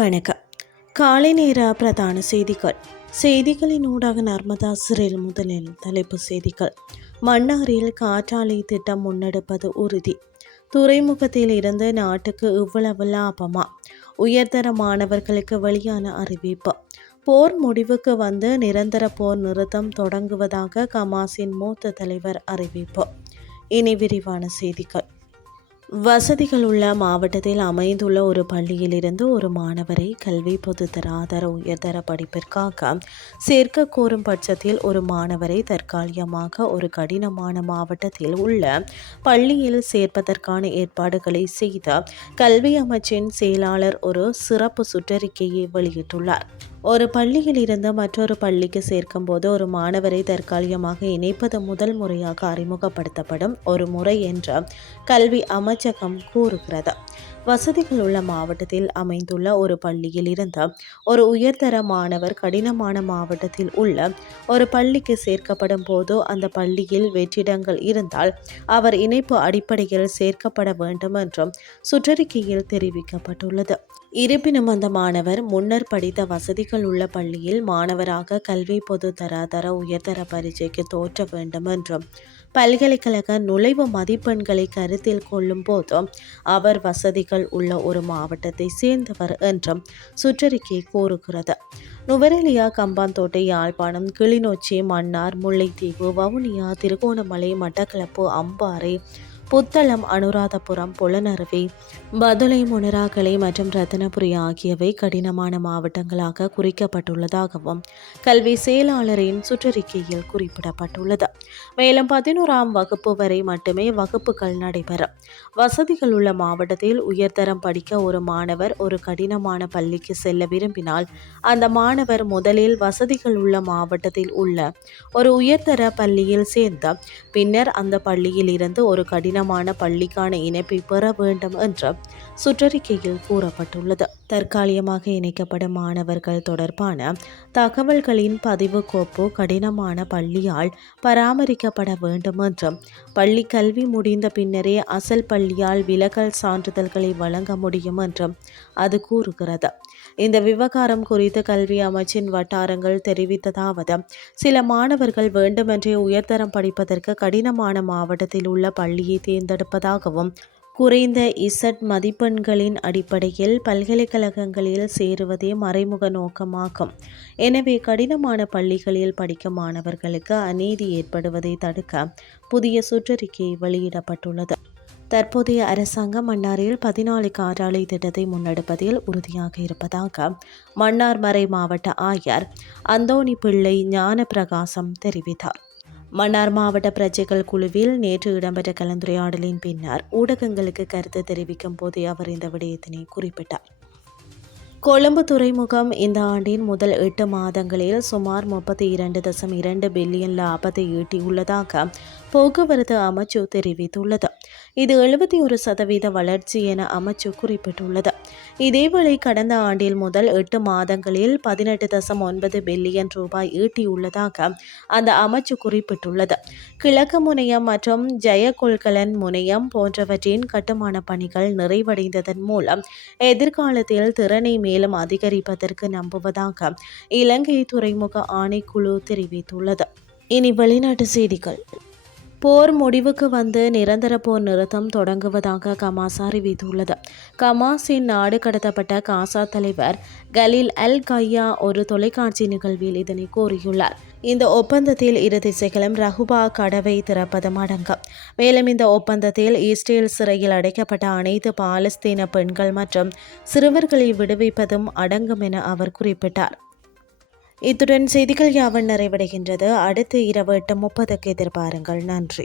வணக்கம். காலை நேர பிரதான செய்திகளின் ஊடாக நர்மதா சிறையில் முதலில் தலைப்பு செய்திகள். மன்னாரில் காற்றாலை திட்டம் முன்னெடுப்பது உறுதி. துறைமுகத்தில் இருந்து நாட்டுக்கு இவ்வளவு லாபமா? உயர்தர மாணவர்களுக்கு வெளியான அறிவிப்பு. போர் முடிவுக்கு வந்து நிரந்தர போர் நிறுத்தம் தொடங்குவதாக கமாஸின் மூத்த தலைவர் அறிவிப்பு. இனி விரிவான செய்திகள். வசதிகள் உள்ள மாவட்டத்தில் அமைந்துள்ள ஒரு பள்ளியிலிருந்து ஒரு மாணவரை கல்வி பொதுத்தராதர உயர்தர படிப்பிற்காக சேர்க்க கோரும் பட்சத்தில் ஒரு மாணவரை தற்காலிகமாக ஒரு கடினமான மாவட்டத்தில் உள்ள பள்ளியில் சேர்ப்பதற்கான ஏற்பாடுகளை செய்த கல்வி அமைச்சின் செயலாளர் ஒரு சிறப்பு சுற்றறிக்கையை வெளியிட்டுள்ளார். ஒரு பள்ளியில் இருந்து மற்றொரு பள்ளிக்கு சேர்க்கும் போது ஒரு மாணவரை தற்காலிகமாக இணைப்பது முதல் முறையாக அறிமுகப்படுத்தப்படும் ஒரு முறை என்று கல்வி அமைச்சகம் கூறுகிறது. வசதிகள் உள்ள மாவட்டத்தில் அமைந்துள்ள ஒரு பள்ளியில் இருந்து ஒரு உயர்தர மாணவர் கடினமான மாவட்டத்தில் உள்ள ஒரு பள்ளிக்கு சேர்க்கப்படும் போது அந்த பள்ளியில் வெற்றிடங்கள் இருந்தால் அவர் இணைப்பு அடிப்படையில் சேர்க்கப்பட வேண்டும் என்றும் சுற்றறிக்கையில் தெரிவிக்கப்பட்டுள்ளது. இருப்பினும் அந்த மாணவர் முன்னர் படித்த வசதிகள் உள்ள பள்ளியில் மாணவராக கல்வி பொது தராதர உயர்தர பரீட்சைக்கு தோற்ற வேண்டும் என்றும் பல்கலைக்கழக நுழைவு மதிப்பெண்களை கருத்தில் கொள்ளும் போது அவர் வசதிகள் உள்ள ஒரு மாவட்டத்தை சேர்ந்தவர் என்றும் சுற்றறிக்கை கூறுகிறது. நுவரெலியா, கம்பாந்தோட்டை, யாழ்ப்பாணம், கிளிநொச்சி, மன்னார், முல்லைத்தீவு, வவுனியா, திருகோணமலை, மட்டக்களப்பு, அம்பாறை, புத்தளம், அனுராதபுரம், புலனறுவை, பதுளை, மொனராகலை மற்றும் ரத்தினபுரி ஆகியவை கடினமான மாவட்டங்களாக குறிக்கப்பட்டுள்ளதாகவும் கல்வி செயலாளரின் சுற்றறிக்கையில் குறிப்பிடப்பட்டுள்ளது. மேலும் 11ஆம் வகுப்பு வரை மட்டுமே வகுப்புகள் நடைபெறும். வசதிகள் உள்ள மாவட்டத்தில் உயர்தரம் படிக்க ஒரு மாணவர் ஒரு கடினமான பள்ளிக்கு செல்ல விரும்பினால் அந்த மாணவர் முதலில் வசதிகள் உள்ள மாவட்டத்தில் உள்ள ஒரு உயர்தர பள்ளியில் சேர்ந்த பின்னர் அந்த பள்ளியில் இருந்து ஒரு கடினமான பள்ளிக்கான இணைப்பை பெற வேண்டும் என்று சுற்றறிக்கையில் கூறப்பட்டுள்ளது. தற்காலிகமாக இணைக்கப்படும் மாணவர்கள் தொடர்பான தகவல்களின் பதிவு கோப்பு கடினமான பள்ளியால் பராமரிக்கப்பட வேண்டும் என்றும் பள்ளி கல்வி முடிந்த பின்னரே அசல் பள்ளியால் விலகல் சான்றிதழ்களை வழங்க முடியும் என்றும் அது கூறுகிறது. இந்த விவகாரம் குறித்து கல்வி அமைச்சின் வட்டாரங்கள் தெரிவித்ததாவது, சில மாணவர்கள் வேண்டுமென்றே உயர்தரம் படிப்பதற்கு கடினமான மாவட்டத்தில் உள்ள பள்ளியை தேர்ந்தெடுப்பதாகவும் குறைந்த இசட் மதிப்பெண்களின் அடிப்படையில் பல்கலைக்கழகங்களில் சேருவதே மறைமுக நோக்கமாகும். எனவே கடினமான பள்ளிகளில் படிக்கும் மாணவர்களுக்கு அநீதி ஏற்படுவதை தடுக்க புதிய சுற்றறிக்கை வெளியிடப்பட்டுள்ளது. தற்போதைய அரசாங்கம் மன்னாரில் 14 காற்றாலை திட்டத்தை முன்னெடுப்பதில் உறுதியாக இருப்பதாக மன்னார் மறை மாவட்ட ஆயர் அந்தோணி பிள்ளை ஞானப்பிரகாசம் தெரிவித்தார். மன்னார் மாவட்ட பிரஜைகள் குழுவில் நேற்று இடம்பெற்ற கலந்துரையாடலின் பின்னர் ஊடகங்களுக்கு கருத்து தெரிவிக்கும் போதே அவர் இந்த விடயத்தினை குறிப்பிட்டார். கொழும்பு துறைமுகம் இந்த ஆண்டின் முதல் 8 மாதங்களில் சுமார் 32.2 பில்லியன் லாபத்தை ஈட்டியுள்ளதாக போக்குவரத்து அமைச்சு தெரிவித்துள்ளது. இது 71% வளர்ச்சி என அமைச்சு குறிப்பிட்டுள்ளது. இதேவேளை கடந்த ஆண்டில் முதல் 8 மாதங்களில் 18.9 பில்லியன் ரூபாய் ஈட்டியுள்ளதாக அந்த அமைச்சு குறிப்பிட்டுள்ளது. கிழக்கு முனையம் மற்றும் ஜெயகொள்கலன் முனையம் போன்றவற்றின் கட்டுமான பணிகள் நிறைவடைந்ததன் மூலம் எதிர்காலத்தில் திறனை மேலும் அதிகரிப்பதற்கு நம்புவதாக இலங்கை துறைமுக ஆணைக்குழு தெரிவித்துள்ளது. இனி வெளிநாட்டு செய்திகள். போர் முடிவுக்கு வந்து நிரந்தர போர் நிறுத்தம் தொடங்குவதாக கமாஸ் அறிவித்துள்ளது. கமாஸின் நாடு கடத்தப்பட்ட காசா தலைவர் கலீல் அல் கையா ஒரு தொலைக்காட்சி நிகழ்வில் இதனை கூறியுள்ளார். இந்த ஒப்பந்தத்தில் இரு திசைகளும் ரகுபா கடவை திறப்பதும் அடங்கும். மேலும் இந்த ஒப்பந்தத்தில் இஸ்ரேல் சிறையில் அடைக்கப்பட்ட அனைத்து பாலஸ்தீன பெண்கள் மற்றும் சிறுவர்களை விடுவிப்பதும் அடங்கும் என அவர் குறிப்பிட்டார். இத்துடன் செய்திகள் யாவன் நிறைவடைகின்றது. அடுத்து இரவு 8:30 எதிர்பாருங்கள். நன்றி.